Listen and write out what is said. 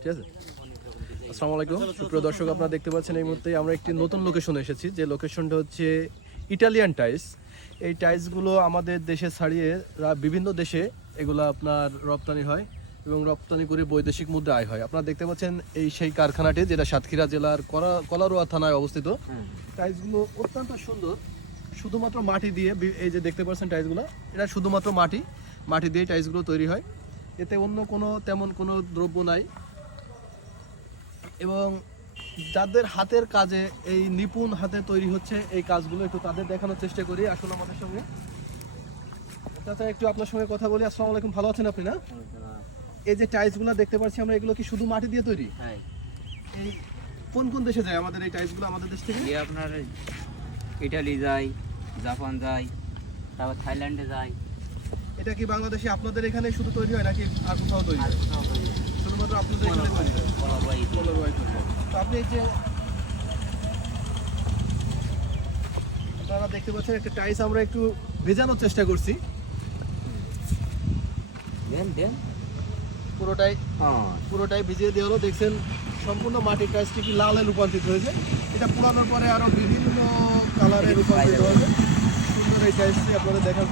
ঠিক আছে। আসসালামু আলাইকুম সুপ্রিয় দর্শক, আপনারা দেখতে পাচ্ছেন এই মুহূর্তে আমরা একটি নতুন লোকেশনে এসেছি, যে লোকেশনটা হচ্ছে ইটালিয়ান টাইলস। এই টাইলসগুলো আমাদের দেশে ছাড়িয়ে বিভিন্ন দেশে এগুলো আপনার রপ্তানি হয় এবং রপ্তানি করে বৈদেশিক মুদ্রা আয় হয়। আপনারা দেখতে পাচ্ছেন এই সেই কারখানাটি, যেটা সাতক্ষীরা জেলার কলারোয়া থানায় অবস্থিত। টাইলসগুলো অত্যন্ত সুন্দর, শুধুমাত্র মাটি দিয়ে, এই যে দেখতে পাচ্ছেন টাইলসগুলো, এটা শুধুমাত্র মাটি দিয়ে টাইলসগুলো তৈরি হয়। এতে অন্য তেমন কোনো দ্রব্য নাই। এবং যাদের হাতের কাজে, এই নিপুণ হাতে তৈরি হচ্ছে এই কাজগুলো, একটু তাদের দেখানোর চেষ্টা করি। আসলে আমাদের সঙ্গে চাচা, একটু আপনার সঙ্গে কথা বলি। আসসালামু আলাইকুম, ভালো আছেন আপনি? না, এই যে টাইলসগুলো দেখতে পাচ্ছি আমরা, এগুলো কি শুধু মাটি দিয়ে তৈরি? হ্যাঁ। এই কোন দেশে যায় আমাদের এই টাইলসগুলো, আমাদের দেশ থেকে? আপনার ইটালি যায়, জাপান যায়, তারপর থাইল্যান্ডে যায়। এটা কি বাংলাদেশে আপনাদের এখানে শুধু তৈরি হয় নাকি আর কোথাও তৈরি হয়? শুধুমাত্র আপনাদের এখানে তৈরি হয়। তো আপনি এই যে আপনারা দেখতে পাচ্ছেন একটা টাইলস আমরা একটু ভেজানোর চেষ্টা করছি। পুরোটাই ভিজিয়ে দেওয়া হলো। দেখছেন সম্পূর্ণ মাটির টাইলসটি কি লালে রূপান্তরিত হয়েছে। এটা পোড়ানোর পরে আরো বিভিন্ন কালারে রূপান্তরিত হবে। সুন্দর এই টাইলসটি আপনাদের দেখার